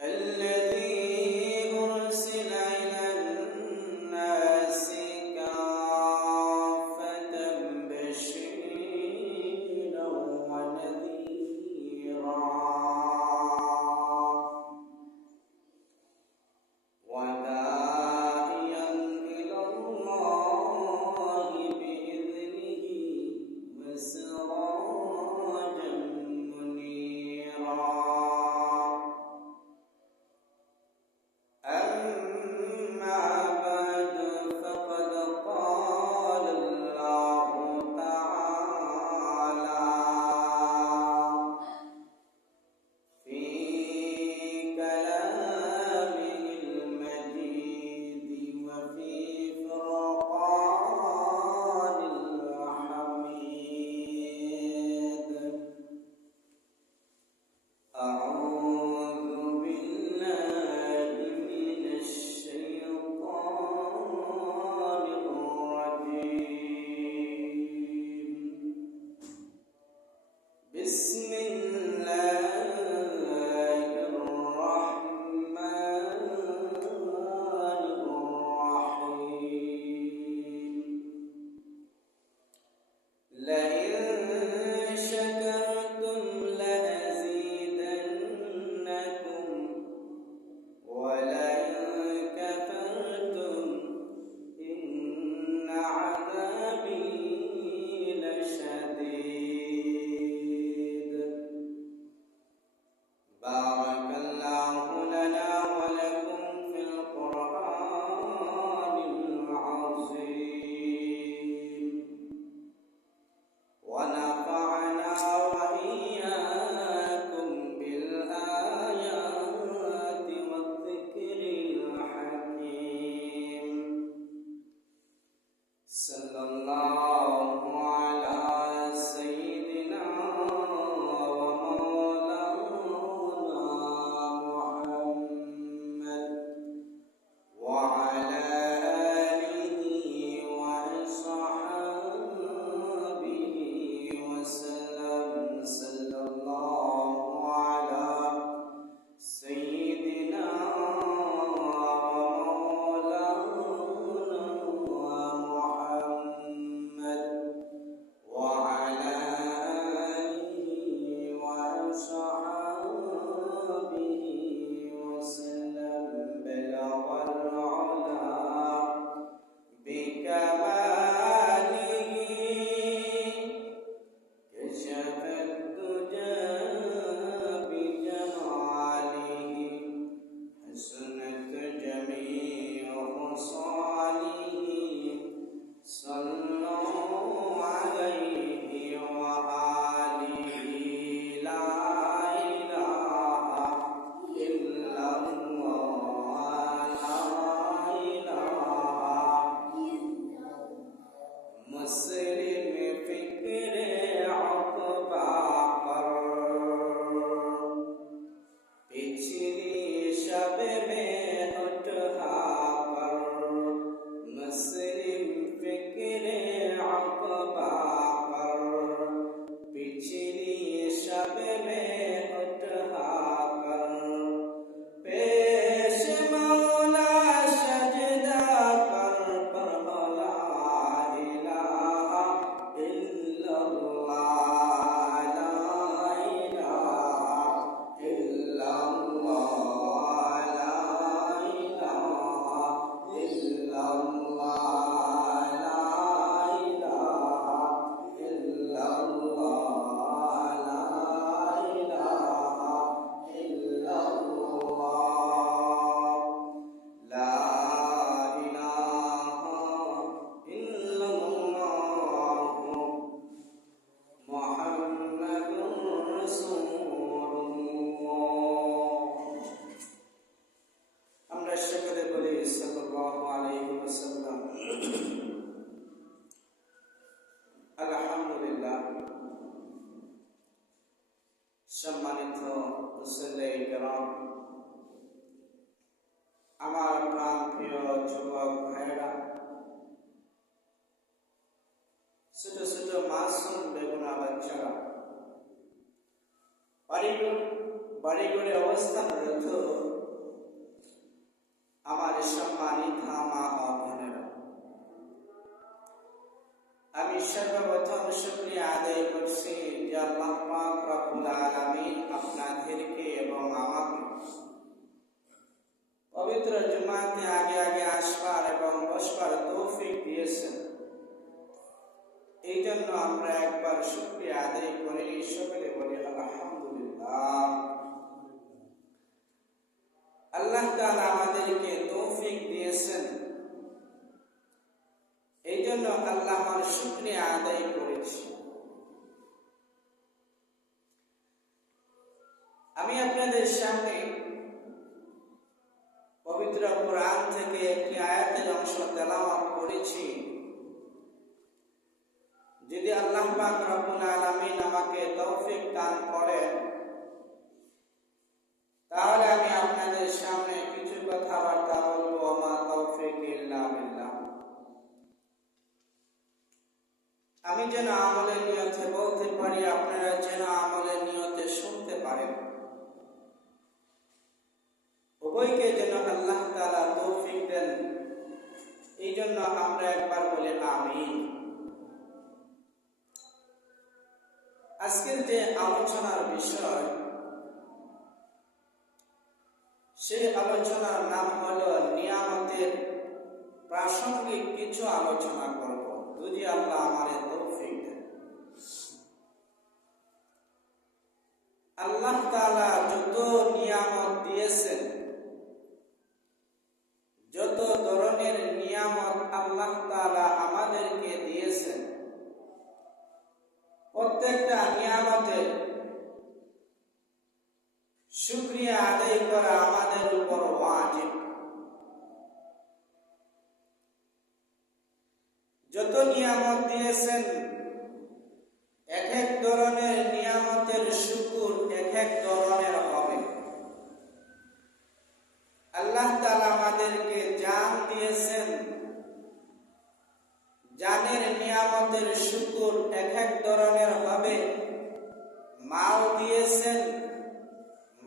الذي أرسل إلى الناس كافة بشيرا ونذيرا وداعيا إلى الله بإذنه وسراجا منيرا. أما بعد فقد قال الله تعالى في كلامه المجيد وفي فرقان الحميد: أعوذ بالله من الشيطان الرجيم. بسم الله الرحمن الرحيم. لئن شكرتم لأزيدنكم ولئن كفرتم إن عذابي لشديد. بارك الله لنا ولكم في القرآن العظيم ونفعنا وإياكم بالآيات والذكر الحكيم. صلى الله على سيدنا ومولانا محمد وعلى آله وصحبه وسلم. صلى الله على سيدنا ومولانا محمد وعلى آله وصحبه وسلم. بلغ العلا بكماله كشف الدجى بجماله حسنت جميع خصاله. صلوا عليه وآله. لا إله إلا الله. لا إله مسلم فکر عقبہ پر پچھلی شب میں اٹھا کر. مسلم فکر عقبہ پر پچھلی شب میں اٹھا کر. پیش مولا سجدہ کر پڑھا لا الہ الا اللہ. لا الہ الا اللہ. لا الہ الا اللہ. لا الہ الا اللہ. لا الہ الا اللہ. لا إله إلا الله محمد رسول الله. আমরা সকলে বলি সাল্লাল্লাহু আলাইহি ওয়াসাল্লাম। আলহামদুলিল্লাহ। সম্মানিত মুসল্লি কেরাম, আমার প্রাণ প্রিয় যুবক ভাইরা, ছোট ছোট মাসুম বেগুনা বাচ্চারা, বাড়ি করে অবস্থানরত আমার সম্মানিত মা ও বোনেরা, আমি সর্বপ্রথম শুকরিয়া আদায় করছি যে আল্লাহ পাক রব্বুল আলামিন আপনাদেরকে এবং আমাকে পবিত্র জুমাতে আগে আগে আসবার এবং বসবার তৌফিক দিয়েছেন। এই জন্য আমরা একবার শুকরিয়া আদায় করি, সকলে বলি আলহামদুলিল্লাহ। আল্লাহ তাআলা আমাদেরকে তৌফিক দিয়েছেন, এই জন্য আল্লাহর শুকরিয়া আদায় করেছি। আমি আপনাদের সামনে পবিত্র কোরআন থেকে একটি আয়াতের অংশ তেলাওয়াত করেছি। যদি আল্লাহ পাক রব্বুল আলামিন আমাকে তৌফিক দান করেন, তাহলে আমি আপনাদের সামনে কিছু কথাবার্তা বলবো। মা তৌফিক ইল্লা বিল্লাহ। আমি যেন আমলের নিয়তে বলতে পারি, আপনারা যেন আমলের নিয়তে শুনতে পারেন, উভয়কে যেন আল্লাহ তাআলা তৌফিক দেন। এই জন্য আমরা একবার বলি আমিন। আজকের যে আলোচনার বিষয়, সেই আলোচনার নাম হলো নিয়ামতের প্রাসঙ্গিক কিছু আলোচনা করব, যদি আল্লাহ আমাদের তৌফিক দেন। আল্লাহ তাআলা যত নিয়ামত দিয়েছেন, যত ধরনের নিয়ামত আল্লাহ তাআলা আমাদেরকে দিয়েছেন, প্রত্যেকটা নিয়ামতের শুকরিয়া আদায় করা আমাদের উপর ওয়াজিব। যত নিয়ামত দিয়েছেন, এক এক ধরনের নিয়ামতের শুকর এক এক ধরনের হবে। আল্লাহ তাআলা আমাদেরকে জান দিয়েছেন, জানের নিয়ামতের শুকর এক এক ধরনের হবে। মাল দিয়েছেন,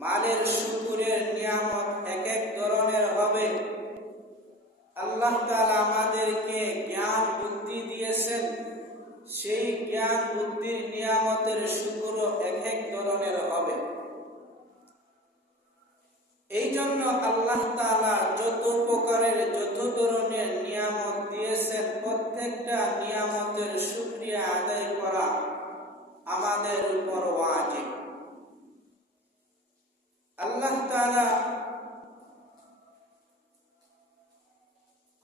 মালের শুকরের নিয়ামত এক এক ধরনের হবে। আল্লাহ তাআলা আমাদেরকে জ্ঞান বুদ্ধি দিয়েছেন, সেই জ্ঞান বুদ্ধির নিয়ামতের শুকরও এক এক ধরনের হবে। এই জন্য আল্লাহ তাআলা যত প্রকারের যত ধরনের নিয়ামত দিয়েছেন, প্রত্যেকটা নিয়ামতের শুকরিয়া আদায় করা আমাদের উপর ওয়াজিব। আল্লাহ তাআলা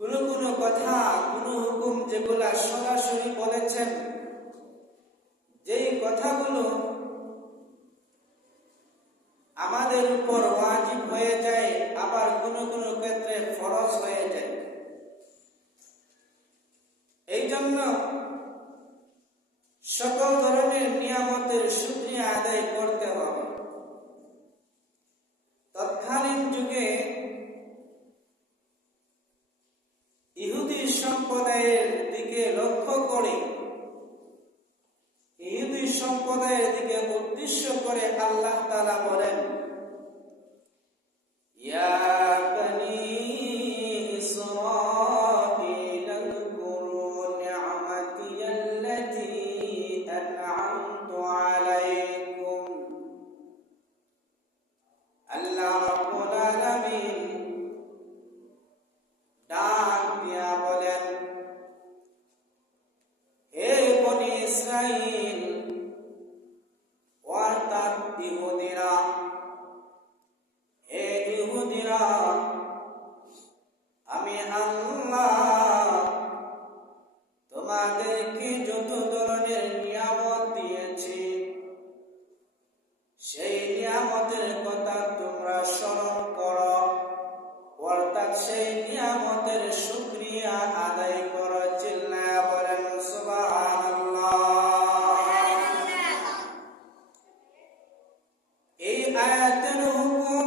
কোন কথা, কোন হুকুম যেগুলা সরাসরি বলেছেন, যেই কথাগুলো আমাদের উপর ওয়াজিব হয়ে যায়, আবার কোন ক্ষেত্রে ফরজ হয়ে যায়। এই জন্য সকল ধরনের নিয়ামতের শুকরিয়া আদায় করতে হবে। তৎকালীন যুগে ইহুদি সম্প্রদায়ের দিকে লক্ষ্য করে, ইহুদি সম্প্রদায়ের দিকে উদ্দেশ্য করে আল্লাহ তাআলা বলেন, ইয়া বনী ইসরাঈল আযকুরু নি'মাতি আল্লাতী আন'আমতু আলাইকুম। আল্লাহ রাব্বুল আলামিন ডাক দিয়া বলেন, হে বনী ইসরাঈল, অর্থাৎ ইহুদিরা, হে ইহুদিরা, আমি আল্লাহ তোমাদেরকে যত ধরনের নিয়ামত দিয়েছি, সেই নিয়ামতের কথা তোমরা স্মরণ করো, অর্থাৎ সেই নিয়ামতের শুকরিয়া আদায় করো। চিল্লায়া বলেন সুবহানাল্লাহ। এই আয়াতের হুকুম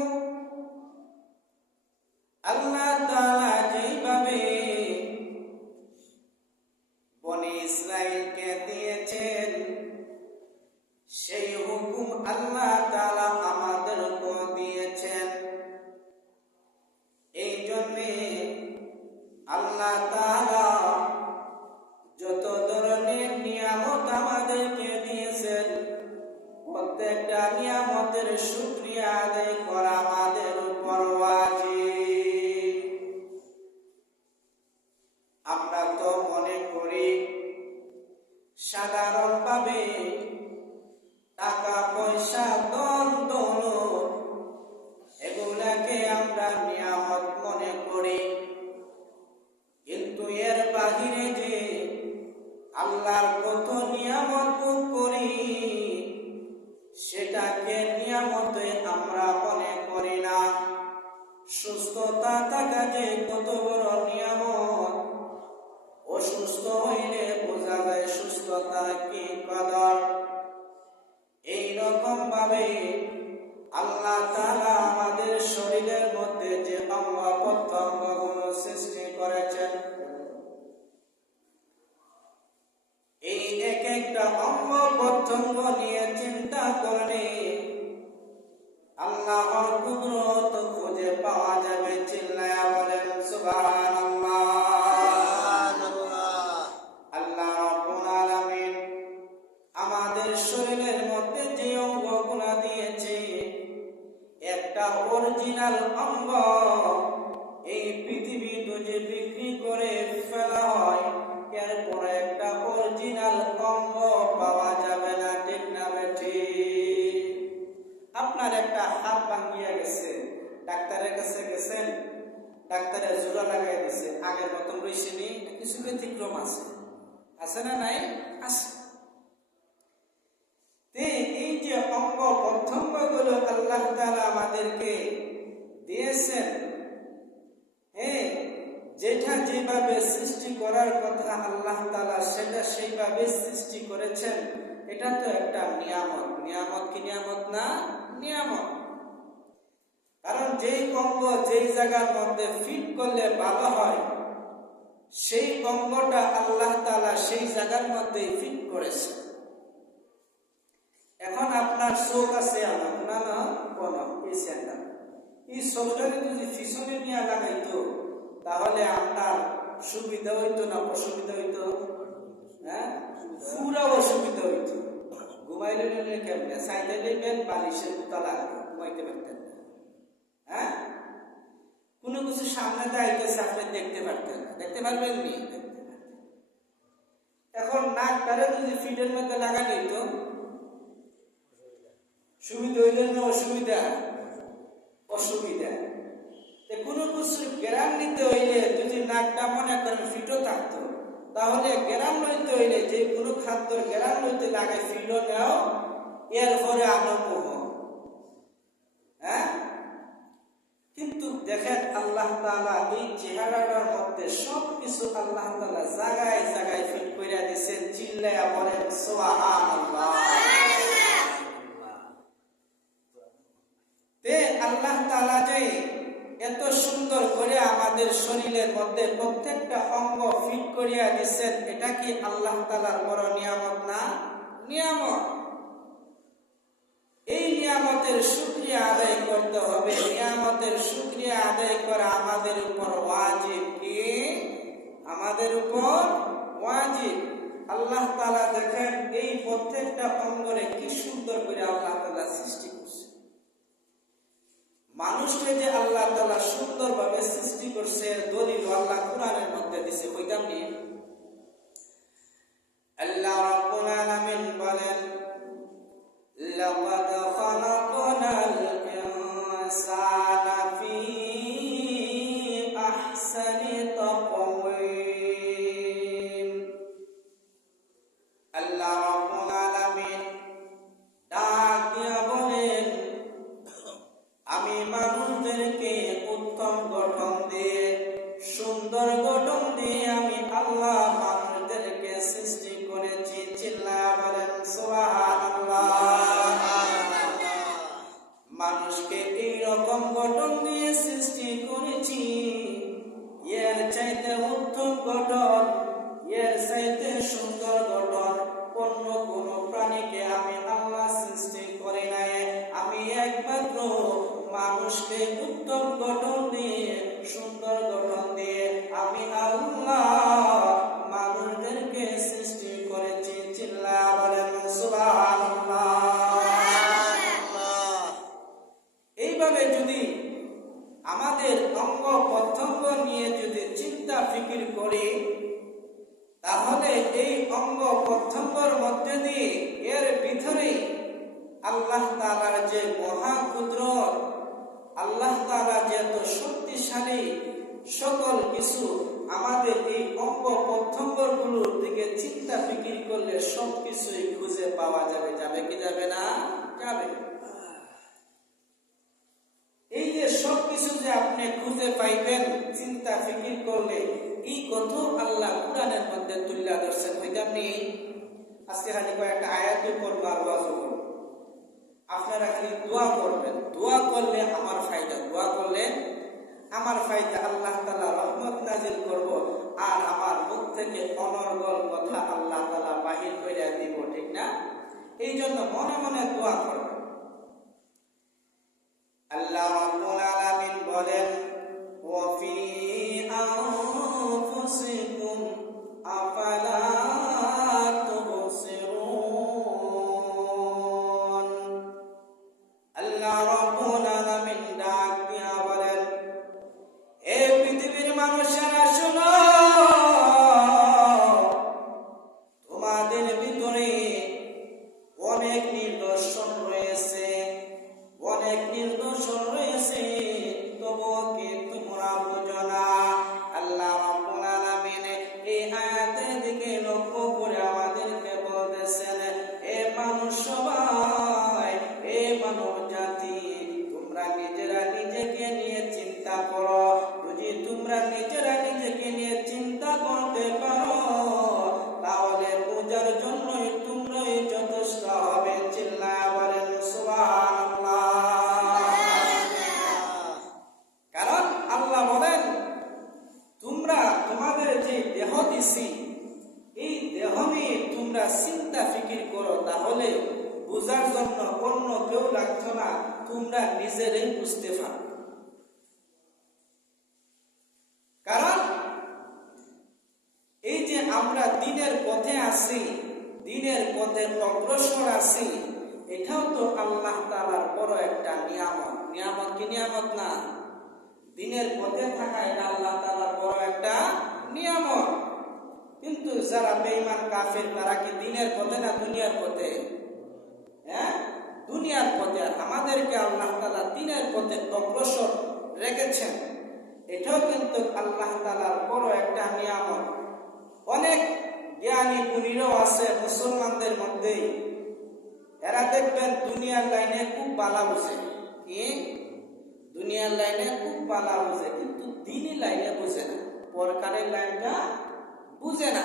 সুস্থতা থাকা যে কত বড় নিয়ামত, অসুস্থ হইলে বোঝা যায় সুস্থতা কি কদর। এইরকম ভাবে আল্লাহ তাআলা আমাদের শরীরের মধ্যে যে অঙ্গ প্রত্যঙ্গগুলো সৃষ্টি করেছেন, এই এক একটা অঙ্গ প্রত্যঙ্গ নিয়ে চিন্তা করলে আল্লাহর কুদরত খুঁজে পাওয়া যাবে। চিল্লায়া বলেন সুবহানাল্লাহ। আল্লাহ রাব্বুল আলামিন আমাদের শরীরের মধ্যে যে অঙ্গগুলো দিয়েছে, একটা অরিজিনাল অঙ্গ এই পৃথিবীতে যে বিক্রি করে ফেলা হয়, এরপরে একটা অরিজিনাল অঙ্গ পাওয়া যাবে না। ঠিক না ঠিক? আপনার একটা হাত ভাঙিয়া গেছে, ডাক্তারের কাছে গেছেন, ডাক্তারের জোড়া লাগাই দিছে, আগের মতন রইছেনি, কিছু ব্যতিক্রম আছে, আছে না নাই? আছে। এই যে অঙ্গ প্রত্যঙ্গ গুলো আল্লাহ তাআলা আমাদেরকে দিয়েছেন, যেটা যেভাবে সৃষ্টি করার কথা আল্লাহ তাআলা সেটা সেইভাবে সৃষ্টি করেছেন। এটা তো একটা নিয়ামত। নিয়ামত কি নিয়ামত না? নিয়ামত। কারণ যেই অঙ্গ যেই জায়গার মধ্যে ফিট করলে ভালো হয়, সেই অঙ্গটা আল্লাহ তাআলা সেই জায়গার মধ্যে ফিট করেছে। এখন আপনার চোখ আছে, আমার না না কোন এই সেন্টার, এই চোখটাকে যদি পিছনে নিয়ে লাগাইতো তাহলে আপনার সুবিধা হইতো না অসুবিধা হইতো? হ্যাঁ, পুরা অসুবিধা হইতো। ঘুমাইলে নিলে কেমনে, সাইডে নেবেন, বালিশের উতা লাগবে, ঘুমাইতে পারতেন না। হ্যাঁ, কোনো কিছু সামনে দাঁড়াইতেছে আপনি দেখতে পারতেন না, দেখতে পারবেন নি? এখন নাকটারে যদি ফিটের মধ্যে লাগানো হইতো, সুবিধা হইলে না অসুবিধা? অসুবিধা। কোনো কিছু গ্যারাম নিতে হইলে যদি নাকটা মনে করেন ফিটও থাকতো, তাহলে গ্যারাম লইতে হইলে যে কোনো খাদ্যর গ্যারাম লইতে লাগে ফিটও নেও, এরপরে আনন্দ হোক। হ্যাঁ, কিন্তু দেখেন আল্লাহ তাআলা এই চেহারাটার মধ্যে সবকিছু আল্লাহ তাআলা জায়গায় জায়গায় ফিট কইরা দিয়েছেন। চিল্লায়া বলেন সুবহানাল্লাহ। আল্লাহ তাআলা যে এত সুন্দর করে আমাদের শরীরের মধ্যে প্রত্যেকটা অঙ্গ ফিট করিয়া দিয়েছেন, এটা কি আল্লাহ তাআলার বড় নিয়ামত না? নিয়ামত। এই নিয়ামতের শুকরিয়া আদায় করতে হবে। নিয়ামতের শুকরিয়া আদায় করা আমাদের উপর ওয়াজিব। কি আমাদের উপর ওয়াজিব? আল্লাহ তাআলা দেখেন এই প্রত্যেকটা অঙ্গরে কি সুন্দর করে আল্লাহ তাআলা সৃষ্টি করছে। মানুষকে যে আল্লাহ তাআলা সুন্দরভাবে সৃষ্টি করছে, দলিল আল্লাহ কোরআনের মধ্যে দিছে। কইতাম নি? আল্লাহ রাব্বুল আলামিন বলেন, লাকাদ খালাকনাল ইনসানা ফি আহসানি তাকওয়িম। আল্লাহ রাব্বুল আলামিন ডাক দিয়া বলেন, আমি মানুষদেরকে উত্তম গঠন দিয়ে, সুন্দর গঠন দিয়ে আমি আল্লাহ মানুষদেরকে সৃষ্টি করেছি। চিল্লায়া বলেন সুবহানাল্লাহ। মানুষকে এইরকম গঠন দিয়ে সৃষ্টি করেছি, এর চাইতে উত্তম গঠন, এর চাইতে সুন্দর গঠন অন্য কোন প্রাণীকে আমি আল্লাহ সৃষ্টি করি নাই। আমি একমাত্র মানুষকে উত্তম গঠন দিয়ে, সুন্দর গঠন দিয়ে আমি আল্লাহ মানুষদেরকে সৃষ্টি করেছি। চিল্লায়া বলেন সুবহানাল্লাহ। এইভাবে যদি আমাদের অঙ্গ প্রত্যঙ্গ নিয়ে যদি চিন্তা ফিকির করি, তাহলে এই অঙ্গ প্রত্যঙ্গের মধ্যে দিয়ে এর ভিতরে আল্লাহ তাআলার যে মহা কুদরত, আল্লাহ তাআলা যে এত শক্তিশালী, সকল কিছু আমাদের এই অঙ্গ প্রত্যঙ্গগুলোর দিকে চিন্তা ফিকির করলে সবকিছুই খুঁজে পাওয়া যাবে। যাবে কি যাবে না? যাবে। এই যে সবকিছু যে আপনি খুঁজে পাইবেন চিন্তা ফিকির করলে, এই কথা আল্লাহ কোরআনের মধ্যে তুলে ধরছেন। হয়তো আপনি আজকে খালি কয়েকটা আয়াত করবো আর ওয়াজও করবো, আপনারা খালি দোয়া করবেন। দোয়া করলে আমার ফায়দা, দোয়া করলে আমার ফায়দা, আল্লাহ তাআলা রহমত নাজিল করব, আর আমার মুখ থেকে অনর্গল কথা আল্লাহ তাআলা বাহির করে দিব, ঠিক না? এই জন্য মনে মনে দোয়া করবেন। আল্লাহ রাব্বুল আলামিন বলেন, ওয়া ফি আনফুসিকুম আফালা তুবসিরুন। আল্লাহ রাব্বুল আলামিন ডাক দিয়া বলেন, এ পৃথিবীর মানুষেরা শোনো, তোমাদের ভিতরে অনেক নিদর্শন রয়েছে, অনেক নিদর্শন রয়েছে, তবু কি তোমরা বুঝো না? আল্লাহ রাব্বুল আলামিন এই আয়াতের দিকে লক্ষ্য করে আমাদেরকে বলতেছেন, এ মানুষ সবাই, এ মানব জাতি, তোমরা নিজেরা নিজেকে নিয়ে চিন্তা করো। যদি তোমরা নিজেরা নিজেকে নিয়ে চিন্তা করতে পারো, তাহলে পূজার জন্যই তোমরাই যথেষ্ট হবে। চিল্লায়া বলেন সুবহানাল্লাহ। কারণ আল্লাহ বলেন, তোমরা তোমাদের যে দেহ দিছি, এই দেহ নিয়ে তোমরা চিন্তা ফিকির করো, তাহলে বুঝার জন্য অন্য কেউ লাগতো না, তোমরা নিজেরাই বুঝতে পারো। কারণ এই যে আমরা দিনের পথে আছি, দিনের পথে অগ্রসর আছি, এটাও তো আল্লাহ তাআলার বড় একটা নিয়ামত। নিয়ামত কি নিয়ামত না? দিনের পথে থাকা এটা আল্লাহ তাআলার বড় একটা নিয়ামত। কিন্তু যারা বেঈমান কাফের, তারা কি দিনের পথে না দুনিয়ার পথে? হ্যাঁ, দুনিয়ার পথে। আমাদেরকে আল্লাহ তাআলা দিনের পথে অগ্রসর রেখেছেন, এটাও কিন্তু আল্লাহ তাআলার বড় একটা নিয়ামত। অনেক জ্ঞানী গুণীরাও আছে মুসলমানদের মধ্যে, এরা দেখবেন দুনিয়ার লাইনে খুব ভালো বুঝে, কি দুনিয়ার লাইনে খুব ভালো বুঝে, কিন্তু দ্বীনি লাইনে বুঝে না, পরকালের লাইনটা বুঝে না।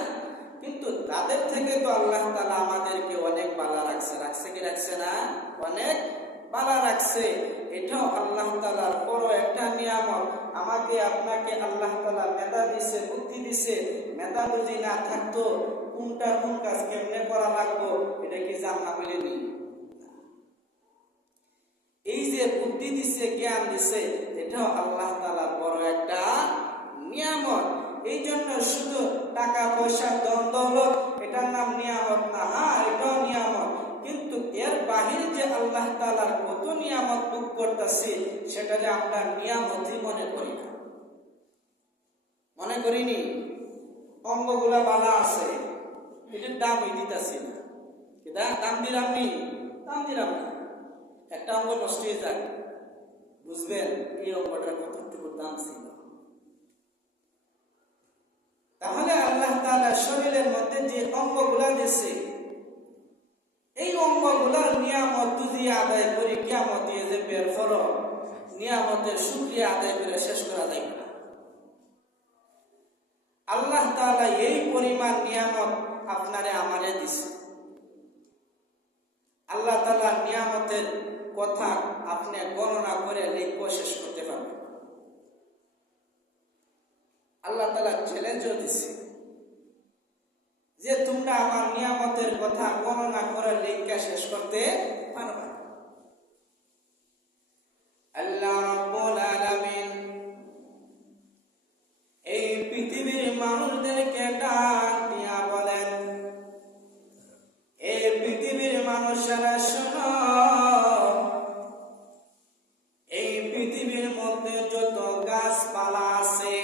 কিন্তু তাদের থেকে তো আল্লাহ তাআলা আমাদেরকে অনেক ভালো রাখছে, রাখছে কি রাখছে না? অনেক ভালো রাখছে। এটাও আল্লাহ তাআলার বড় একটা নিয়ামত। আমাকে আপনাকে আল্লাহ তাআলা মেধা দিছে, বুদ্ধি দিছে। মেধা যদি না থাকতো, কোনটা কোন কাজ কেমনে করা লাগবো এটা কি জানা বলেনি? এই যে বুদ্ধি দিছে, জ্ঞান দিছে, এটাও আল্লাহ তাআলার বড় একটা নিয়ামত। এই জন্য শুধু টাকা পয়সা ধন দৌলত এটার নাম নিয়ামত না, হ্যাঁ এটাও নিয়ামত, কিন্তু এর বাহিরে যে আল্লাহ তাআলার কত নিয়ামত ভোগ করতেছি, সেটাকে আমরা নিয়ামতই মনে করি না, মনে করিনি। অঙ্গগুলা বালা আছে, এটার দামই দিতেছি না, দাম দিলাম নি, দাম দিলাম না। একটা অঙ্গ নষ্ট হয়ে যাক, বুঝবেন এই অঙ্গটার কতটুকু দাম ছিল। তাহলে আল্লাহ তাআলা শরীরের মধ্যে যে অঙ্গগুলা দিয়েছে, এই অঙ্গগুলার নিয়ামত যদি আদায় করি, কিয়ামত দিয়ে যে বের করো, নিয়ামতের শুকরিয়া আদায় করে শেষ করা যায় না। আল্লাহ তাআলা এই পরিমাণ নিয়ামত আপনারে আমারে দিছে। আল্লাহ তাআলা নিয়ামতের কথা আপনি গণনা করে লিখে শেষ করতে পারবেন। আল্লাহ তাআলা চ্যালেঞ্জও দিছে যে তোমরা আমার নিয়ামতের কথা গণনা করে লিখে শেষ করতে পারবে। আল্লাহ রাব্বুল আলামিন এই পৃথিবীর মানুষদেরকে ডাক দিয়া বলেন, এই পৃথিবীর মানুষেরা শোনো, এই পৃথিবীর মধ্যে যত গাছপালা আছে,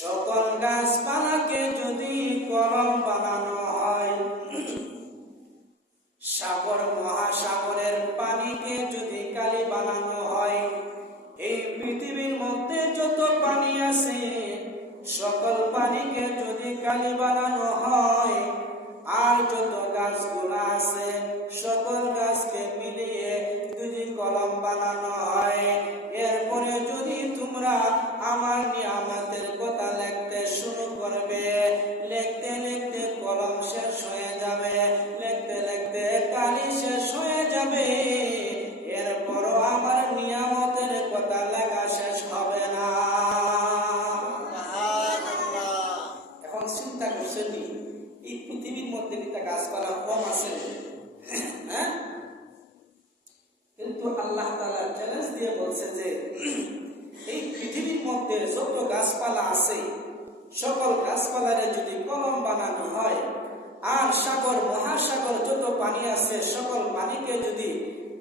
সকল গাছপালাকে যদি কলম বানানো হয়, সাগর মহাসাগরের পানিকে যদি কালি বানানো হয়, এই পৃথিবীর মধ্যে যত পানি আছে, সকল পানিকে যদি কালি বানানো হয়, আর যত গাছগুলো আছে সকল গাছকে মিলিয়ে যদি কলম বানানো হয়, এরপরে যদি তোমরা আমার নিয়ামতের কথা লিখতে শুরু করবে, লিখতে লিখতে কলম শেষ হয়ে যাবে, লিখতে লিখতে কালি শেষ হয়ে যাবে, এরপরও আমার নিয়ামতের কথা লেখা শেষ হবে না। এখন চিন্তা করছেন এই পৃথিবীর মধ্যে একটা গাছপালা কম আছে, হ্যাঁ? কিন্তু আল্লাহ তাআলা চ্যালেঞ্জ দিয়ে বলছে যে এই পৃথিবীর মধ্যে যত গাছপালা আছে সকল গাছপালারে যদি কলম বানানো হয়, আর সাগর মহাসাগর যত পানি আছে সকল পানিকে যদি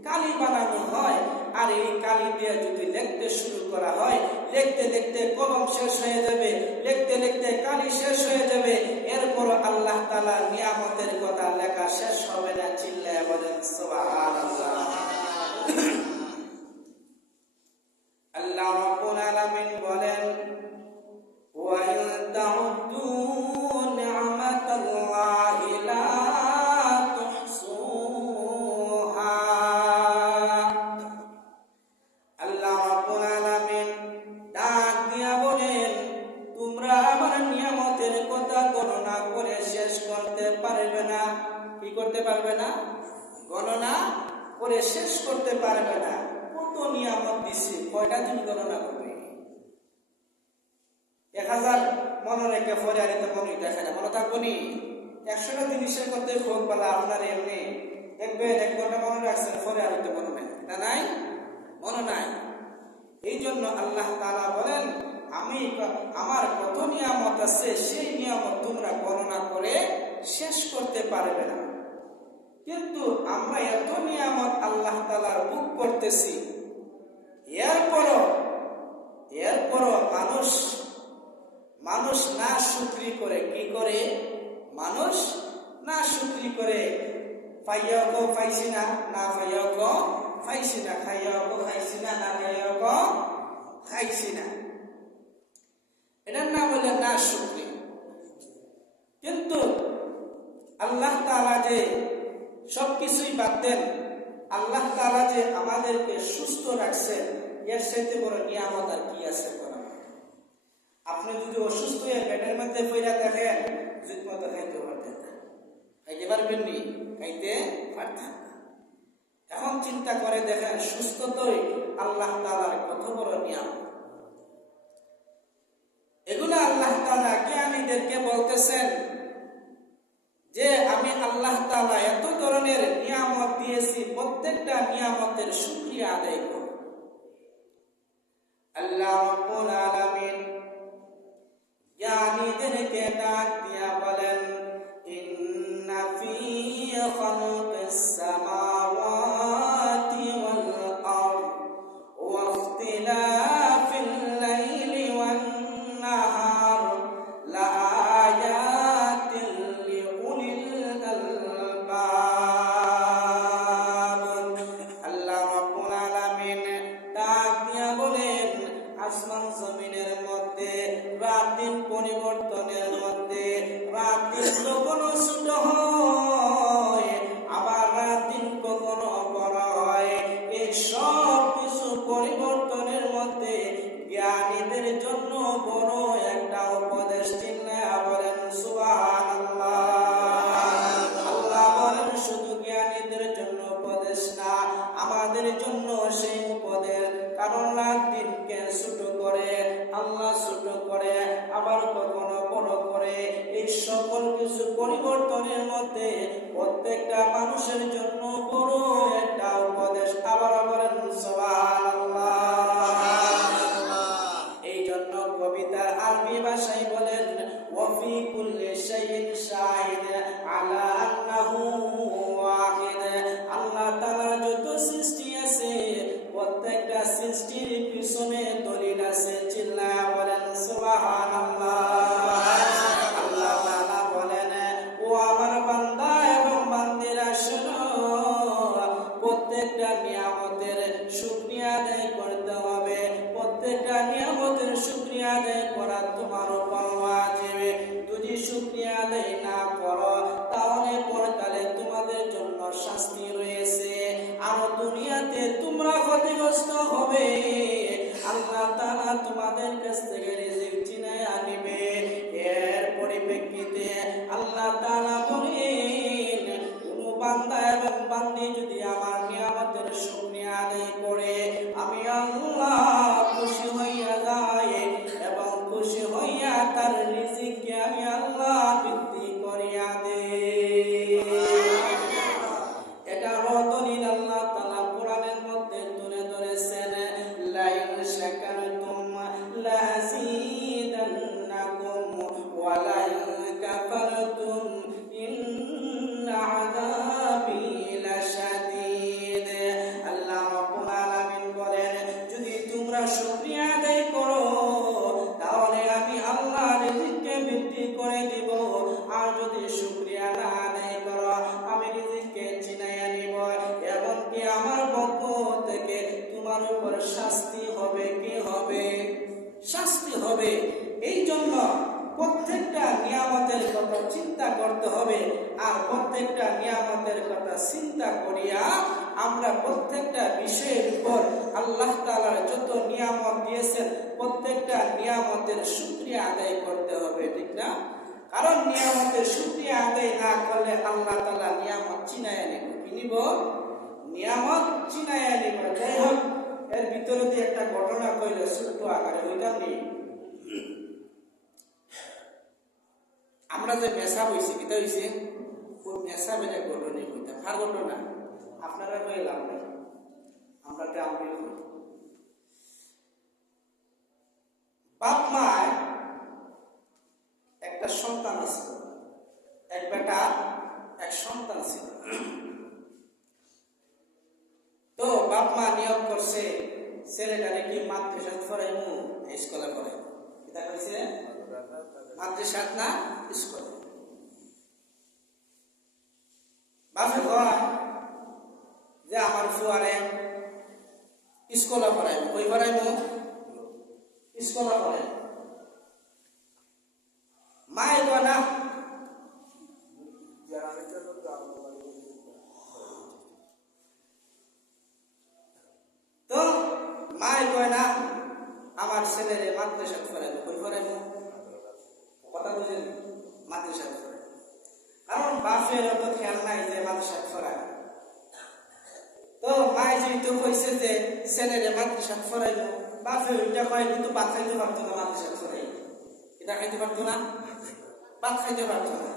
কালি বানানো হয়, আর এই কালি দিয়ে যদি লিখতে শুরু করা হয়, লিখতে লিখতে কলম শেষ হয়ে যাবে, লিখতে লিখতে কালি শেষ হয়ে যাবে, এরপর আল্লাহ তাআলার নিয়ামতের কথা লেখা শেষ হবে না। চিল্লায়া বলেন সুবহানাল্লাহ। আল্লাহ রাব্বুল আলামিন বলেন, ওয়া ইন তাউদ্দু নি'মাতাল্লাহি লা তুহসুহা। আল্লাহ রাব্বুল আলামিন ডাক দিয়া বলেন, তোমরা আমার নিয়ামতের কথা গণনা করে শেষ করতে পারবে না। কি করতে পারবে না? গণনা করে শেষ করতে পারবে না। কত নিয়ামত দিছি, কয়টা দিন গণনা করবে? 1000 মনে রেখে পরে আর এত মনে দেখে না, মনে থাকবো নি? 100টা জিনিসের মধ্যে ভোগ বলা আপনার এমনি দেখবেন 1 ঘন্টা মনে রাখছেন, পরে আর তো মনে নাই, না নাই? মনে নাই। এই জন্য আল্লাহ তাআলা বলেন, আমি আমার কত নিয়ামত আছে সেই নিয়ামত তোমরা গণনা করে শেষ করতে পারবে না। কিন্তু আমরা এত নিয়ামত আল্লাহ তাআলার ভোগ করতেছি, এরপরও মানুষ না শুকরি করে। কি করে? মানুষ না শুকরি করে। পাইয়াও পাইছি না, না পাইয়াও খাইছি না, খাইয়াও খাইছি না, না খাইয়াও খাইছি না, এটার নাম হলো না শুকরি। কিন্তু আল্লাহ তাআলা যে সবকিছুই বাদ দেন, আল্লাহ তাআলা যে আমাদেরকে সুস্থ রাখছেন, এর সাথে বড় নিয়ামত আর কি আছে? আপনি যদি অসুস্থ হয়ে পেটের মধ্যে পইরা দেখেন, ঠিক মতো খাইতে পারতেন না, খাইতে পারবেন নি? খাইতে পারতেন না। এখন চিন্তা করে দেখেন, সুস্থতাই আল্লাহ তাআলার কত বড় নিয়ামত। এগুলো আল্লাহ তাআলা জ্ঞানীদেরকে বলতেছেন যে আমি আল্লাহ তাআলা এত ধরনের নিয়ামত দিয়েছি, প্রত্যেকটা নিয়ামতের শুকরিয়া আদায় করো। আল্লাহ রাব্বুল আলামিন জ্ঞানীদেরকে ডাক দিয়া বলেন, ইন্না ফী খালকিস সামাওয়াতি ওয়াল আরদ ওয়া ইখতিলাফিল লাইলি ওয়ান নাহার লাআয়াতিন লিউলিল আলবাব। আল্লাহ রাব্বুল আলামিন ডাক দিয়া বলেন, আসমান জমিনের মধ্যে রাত দিন পরিবর্তনের মধ্যে রাত দিন কখনো ছোট হয়, আবার রাত দিন কখনো বড় হয়, এই সব কিছু পরিবর্তনের মধ্যে জ্ঞানীদের জন্য বড় একটা উপদেশ। চিল্লায়া বলেন সুবহানাল্লাহ। আল্লাহ বলেন শুধু জ্ঞানীদের জন্য উপদেশ না, আমাদের জন্য সেই উপদেশ। কারণ রাত দিনকে ছোট করে আল্লাহ, ছোট করে আবার কখনো বড় করে, এই সকল কিছু পরিবর্তনের মধ্যে প্রত্যেকটা মানুষের জন্য বড় একটা উপদেশ। আবার বলেন সুবহানাল্লাহ। এই জন্য কবিতার আরবি ভাষায় বলেন, ওয়া ফি কুল্লি শাইইন শাহিদ আলা আন্নাহু ওয়াহিদ। আল্লাহ তাআলার যত সৃষ্টি আছে প্রত্যেকটা সৃষ্টির পিছনে দলিল আছে। চিল্লায়া বলেন সুবহানাল্লাহ। আল্লাহ তাআলা বলেন, ও আমার বান্দা এবং বান্দিরা শোনো, প্রত্যেকটা নিয়ামতের শুকরিয়া আদায় করতে হবে। প্রত্যেকটা নিয়ামতের শুকরিয়া আদায় করা তোমার উপর ওয়াজিব। যদি শুকরিয়া আদায় না করো তাহলে পরকালে তোমাদের জন্য শাস্তি রয়েছে। আর দুনিয়াতে দুনিয়াতে তোমরা ক্ষতিগ্রস্ত হবে, আল্লাহ তাআলা তোমাদের কাছ থেকে রিজিক ছিনিয়ে আনিবে। এর পরিপ্রেক্ষিতে আল্লাহ তাআলা বলেন, কোন বান্দা এবং বান্দি যদি আমার নিয়ামতের শুকরিয়া আদায় করে, আমি আল্লাহ খুশি হইয়া যাই এবং খুশি হইয়া তার রিজিককে আমি আল্লাহ বৃদ্ধি করিয়া দেই। এটা দলিল আল্লাহ তাআলা কোরআনের মধ্যে তুলে ধরেছেন, লা ইন শাকারতুম লাযীদান্নাকুম ওয়া লা ইন কাফারতুম ইন্না আযাবি লাশাদীদ। আল্লাহ রাব্বুল আলামিন বলেন, যদি তোমরা শুকরিয়া আদায় করো তাহলে আমি আল্লাহ রিজিককে বৃদ্ধি করে দিব, আর যদি শুকরিয়া না আদায় করো আমি রিজিককে ছিনাইয়া নিব এবং কি আমার পক্ষ থেকে তোমার উপর শাস্তি হবে। কি হবে? শাস্তি হবে। এই জন্য প্রত্যেকটা নিয়ামতের কথা চিন্তা করতে হবে, আর প্রত্যেকটা নিয়ামতের কথা চিন্তা করিয়া আমরা প্রত্যেকটা বিষয়ের উপর আল্লাহ তাআলার যত নিয়ামত দিয়েছেন প্রত্যেকটা নিয়ামতের শুকরিয়া আদায় করতে হবে, ঠিক না? কারণ নিয়ামতের শুকরিয়া আদায় না করলে আল্লাহ তাআলা নিয়ামত ছিনাইয়া নিব। কি নিব? নিয়ামত ছিনাইয়া নিব। যাই হোক, এর ভিতরে দিয়ে একটা ঘটনা কইলে ছোট্ট আকারে ওইটা নেই। আমরা যে মেসা হইছি, কিতা হইছে? ওই মেসা বেড়ে ঘটনা হইতা আর ঘটনা আপনারা কইলাম না, আমরা গ্রামে বাপ মায় একটা সন্তান আছে, এক বেটা এক সন্তান ছিল। তো বাপ মা নিয়োগ করছে ছেলেটারে কি মাদ্রাসা পড়াইমু স্কুলে পড়াইমু। এটা কইছে মাদ্রাসা না স্কুল। বাপে কয় যে আমার ফুয়ারে স্কুলে পড়াইমু, ওই পড়াইমু স্কুলে পড়াইমু। মায়ে কয় না, তো মায়ে কয় না আমার ছেলেরে মাদ্রাসা পড়াইবো, কই পড়াইবো? কথা বুঝেন? মাদ্রাসা পড়াইবো। কারণ বাপের অত খেয়াল নাই যে মাদ্রাসা পড়ায়। তো মায়ে যেহেতু কইছে যে ছেলেরে মাদ্রাসা পড়াইবো, বাপে ওইটা কয় কিন্তু ভাত খাইতে পারতো না, মাদ্রাসা পড়াইবো। এটা খাইতে পারতো না, ভাত খাইতে পারতো না।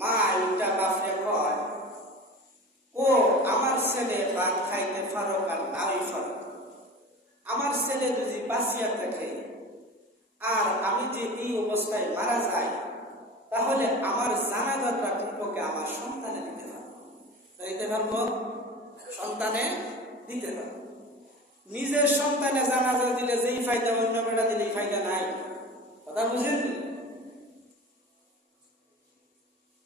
মা ওইটা বাপরে কয়, ও আমার ছেলে ভাত খাইতে পারো আর নাই পারো, আমার ছেলে যদি বাঁচিয়া থাকে আর আমি যে এই অবস্থায় মারা যাই তাহলে আমার জানাজাটা কমপক্ষে আমার সন্তানে দিতে পারবো। দিতে পারবো? সন্তানে দিতে পারবো। নিজের সন্তানে জানাজা দিলে যেই ফায়দা অন্য বেটা দিলে এই ফায়দা নাই। কথা বুঝেন?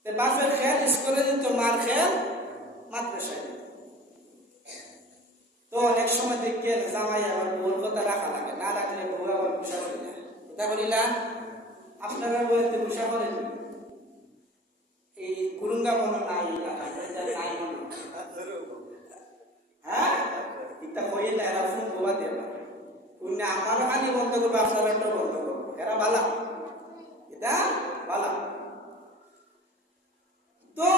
বাপের খেয়াল স্কুলে দিত, মার খেয়াল মাদ্রাসায়। তো অনেক সময় দেখেন জামাই আবার বউর কথা রাখা লাগে, না রাখলে বউ আবার গুসা করি না। এটা করিলা আপনারা বইতে গুসা করেন? এই গুরুঙ্গা মনে নাই, হ্যাঁ এটা কইয়ে না, এরা ফোন গোয়া দেব না, আমারও খালি বন্ধ করবো, আপনার বন্ধ করবো। এরা বালা, এটা বালা। তো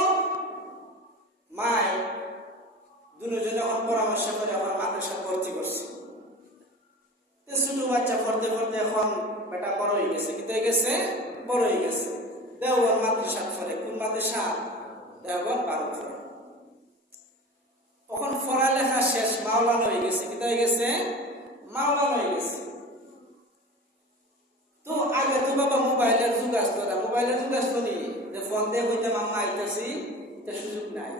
মায় দুজনে যখন পরামর্শ করে আমার মাদ্রাসা ভর্তি করছে। ছোট বাচ্চা পড়তে পড়তে এখন বেটা বড় হয়ে গেছে। কি হয়ে গেছে? বড় হয়ে গেছে। দেওয়ার মাদ্রাসা পড়ে। কোন মাদ্রাসা? দেওয়ার বারো। তখন পড়ালেখা শেষ, মাওলানা হয়ে গেছে। কি হয়ে গেছে? মাওলানা হয়ে গেছে। তো আগে তো বাবা মোবাইলের যুগ আসতো না, মোবাইলের যুগ আসতো নি যে ফোন দিয়ে বইতে মামা আইতেছি, এটা সুযোগ নাই।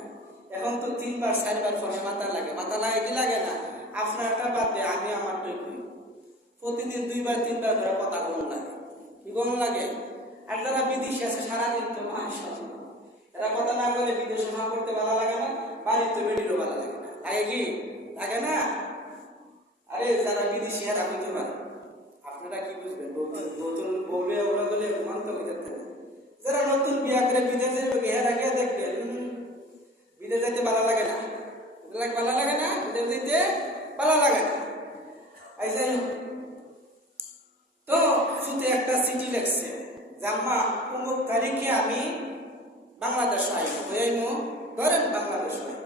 এখন তো 3 বার 4 বার ফোনে মাথা লাগে। মাথা লাগে কি লাগে না? আপনারটা বাদ দিয়ে আমি আমারটাই করি। প্রতিদিন 2 বার 3 বার ধরে কথা বলুন লাগে। কি বলুন লাগে? আর যারা বিদেশে আছে সারাদিন তো মাশাআল্লাহ, এরা কথা না বলে বিদেশে না করতে ভালো লাগে না, বাড়িতে বেরিয়েও ভালো লাগে না। লাগে কি? লাগে না? আরে যারা বিদেশি এরা হইতে পারে, আপনারা কি বুঝবেন? নতুন বউরে ওরা বলে মানতে হইতে থাকে। যারা নতুন বিয়া করে বিদেশে যাবে এর আগে দেখবেন বিদেশে যাইতে ভালো লাগে না, ভালো লাগে না? দিতে ভালো লাগে না। তো শুধু একটা চিঠি লিখছে যে আম্মা অমুক তারিখে আমি বাংলাদেশ আইব, ধরেন বাংলাদেশ আইব,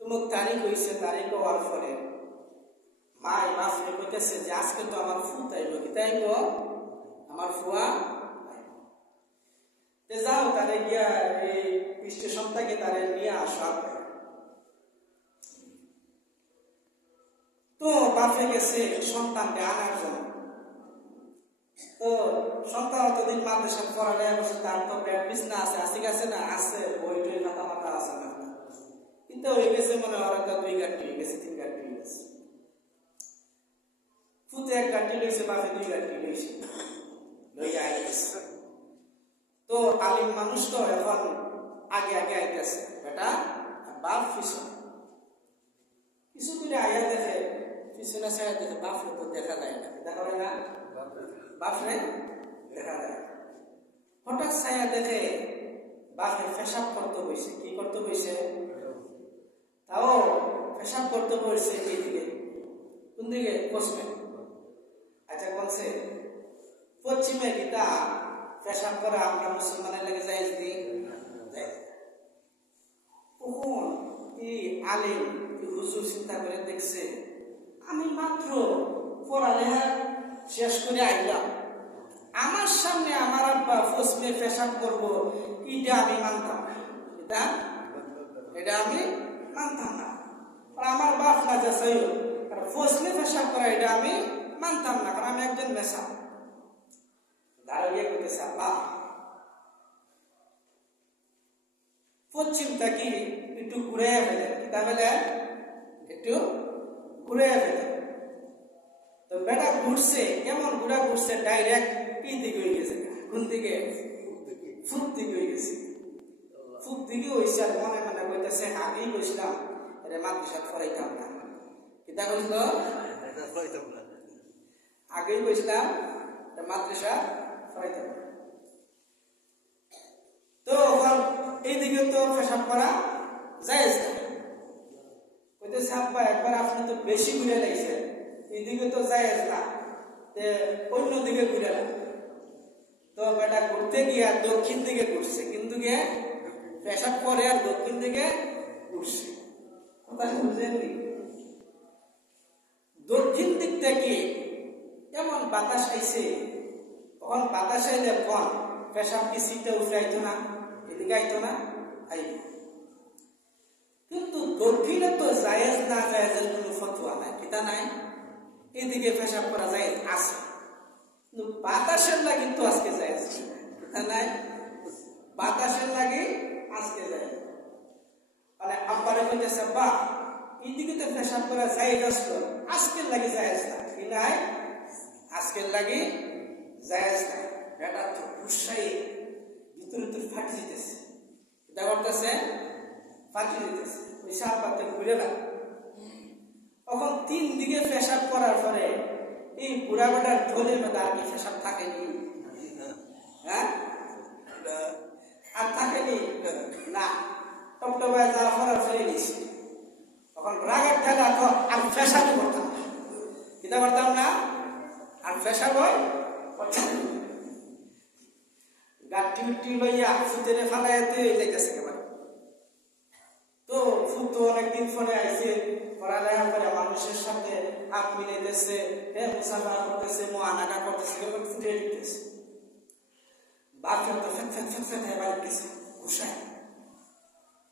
অমুক তারিখ হয়েছে, তারিখ হওয়ার পরে মাই বাপরে কইতেছে যে আজকে তো আমার ফুত আইব, কি তাইব আমার ফুয়া যাও তারে গিয়া এই স্টেশন থেকে তারে নিয়ে আসা। তো বাপে গেছে সন্তানকে আনার জন্য। তো সন্তান অতদিন মাদ্রাসা পড়ালেখা করছে, তার তো বিছনা আছে, আছে না আছে, বই টই মাথা মাথা আছে না, কিন্তু হয়ে গেছে মনে হয় 2 গাঁটি হয়ে গেছে, 3 গাঁটি হয়ে গেছে। ফুতে 1 গাঁটি লইছে, বাপে 2 গাঁটি লইছে, লইয়া আইতেছে। তো আলিম মানুষ তো এখন আগে আগে আইতেছে, বেটা বাপ পিছনে কিছু করে আয়া দেখে, পিছনে ছায়া দেখে বাপরে তো দেখা যায় না, দেখা হয় না, বাপরে দেখা যায়। হঠাৎ ছায়া দেখে বাপে পেশাব করতে বসে, কি করতে বসে, তাও পেশাব করতে বসে এইদিকে, কোন দিকে, পশ্চিমে। আচ্ছা কোনছে পশ্চিমে, কিতা পেশাব করে আমরা মুসলমানের লাগে যাই দিই। কখন এই আলিম হুজুর চিন্তা করে দেখছে আমি মাত্র পড়ালেখা শেষ করে আইলাম, আমার সামনে আমার আব্বা পশ্চিমে পেশাব করবো, এটা আমি মানতাম না, এটা আমি মানতাম না। আর আমার বাপ না যা চাই পশ্চিমে পেশাব করা, এটা আমি মানতাম না, কারণ আমি একজন মেশা। দাঁড়িয়ে করতেছে আব্বা পশ্চিমটা কি একটু ঘুরে ফেলে, কিতা ফেলে একটু ঘুরে ফেলে। তো বেটা ঘুরছে, কেমন ঘুরা ঘুরছে, ডাইরেক্ট কি দিকে হয়ে গেছে, কোন দিকে, ফুট দিকে হয়ে গেছে, ফুট দিকে হয়েছে। আর মনে মনে কইতেছে আগেই বসলাম রে মাদ্রাসা পড়াইতাম না, কিতা কইছিল, আগেই বসলাম মাদ্রাসা পড়াইতাম না। তো এইদিকে তো পেশাব করা জায়েজ না, কইতেছে আব্বা একবার আপনি তো বেশি ঘুরে লাগছে, এইদিকে তো জায়েজ না, অন্য দিকে ঘুরে লাগ। তো বেটা ঘুরতে গিয়া দক্ষিণ দিকে ঘুরছে, কিন্তু গিয়ে পেশাব করে আর দক্ষিণ দিকে ঘুরছে, কথা বুঝেননি? দক্ষিণ দিক থেকে এমন বাতাস আইছে, তখন বাতাস আইলে কোন পেশাব কি সিটটা উঠে আইতো না, এদিকে আইতো না, আইব। কিন্তু দক্ষিণে তো জায়েজ না জায়েজের কোনো ফতোয়া নাই, কিতা নাই, এদিকে পেশাব করা জায়েজ আছে, কিন্তু বাতাসের লাগি তো আজকে জায়েজ নাই, বাতাসের লাগি আজকে জায়েজ। মানে আব্বারে কইতেছে বা এইদিকে তো পেশাব করা জায়েজ আসলো, আজকের লাগি জায়েজ না, কি নাই, আজকের লাগি জায়েজ নাই। বেটা তো গুসাই ভিতরে ভিতরে ফাটি যেতেছে, এটা করতেছে ফাটি যেতেছে, ওই সাপ পাতে ঘুরে না। তখন 3 দিকে পেশাব করার পরে এই বুড়া বেটার ঢোলের মধ্যে আর কি পেশাব থাকেনি, হ্যাঁ আর থাকেনি না, টপটপায় যাওয়া পরে ফেলে দিয়েছে। তখন রাগের ঠেলা তো আর পেশাবই করতাম না, এটা করতাম না, আর পেশাব করতাম না। গাঠি উঠি লইয়া ফুতেরে ফালাইতে যাইতেছে একেবারে। তো ফুত তো অনেকদিন পরে আইছে, পড়ালেখা করে মানুষের সাথে হাত মিলাইতেছে, মুসাফা করতেছে, মোয়ানাকা করতেছে, ফুটে দিতেছে। বাপের তো ফেট ফেট ফেট ফেট বাড়িতেছে ঘুষায়।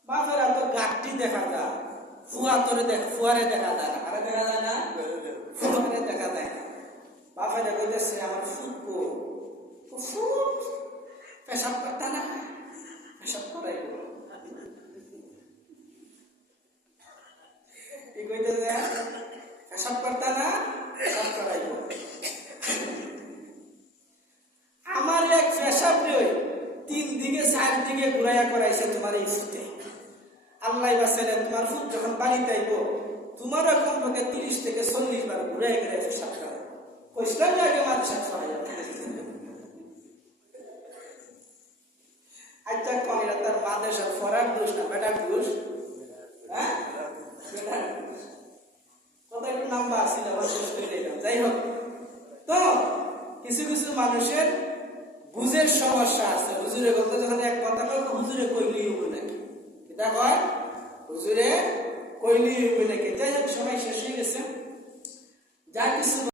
বাপের তো গাঠটি দেখা যায়, ফুয়ারে দেখা যায় না, আরে দেখা যায় না, ফুয়ারে দেখা যায় না। বাপেরা কইতেছে আমার ফুটবো, ফুট পেশাব করতে না, পেশাব করাইব, কি কইতেছে, পেশাব করতে না, পেশাব করাইব। আমার এক পেশাব 3 দিকে 4 দিকে ঘুরাইয়া করাইছে তোমার এই ফুটে। আল্লাহ বাঁচালে তোমার ফুট যখন বাড়িতে আইব, তোমারও কমপক্ষে 30 থেকে 40 বার ঘুরাই ঘুরাই পেশাব করে। কইছিলাম আগে মাদ্রাসা ছড়াইয়া আচ্ছা কনিরা তার মাদ্রাসার ফরার দোষ না বেটার দোষ, হ্যাঁ কত একটু নাম্বার আছিল আবার শেষ করে দিলাম। যাই হোক, তো কিছু কিছু মানুষের বুঝের সমস্যা আছে। হুজুরে বলতে যখন এক কথা কয় হুজুরে কইলি হইব নাকি, এটা কয় হুজুরে কইলি হইব নাকি। যাই হোক, সময় শেষ হয়ে গেছে। যা কিছু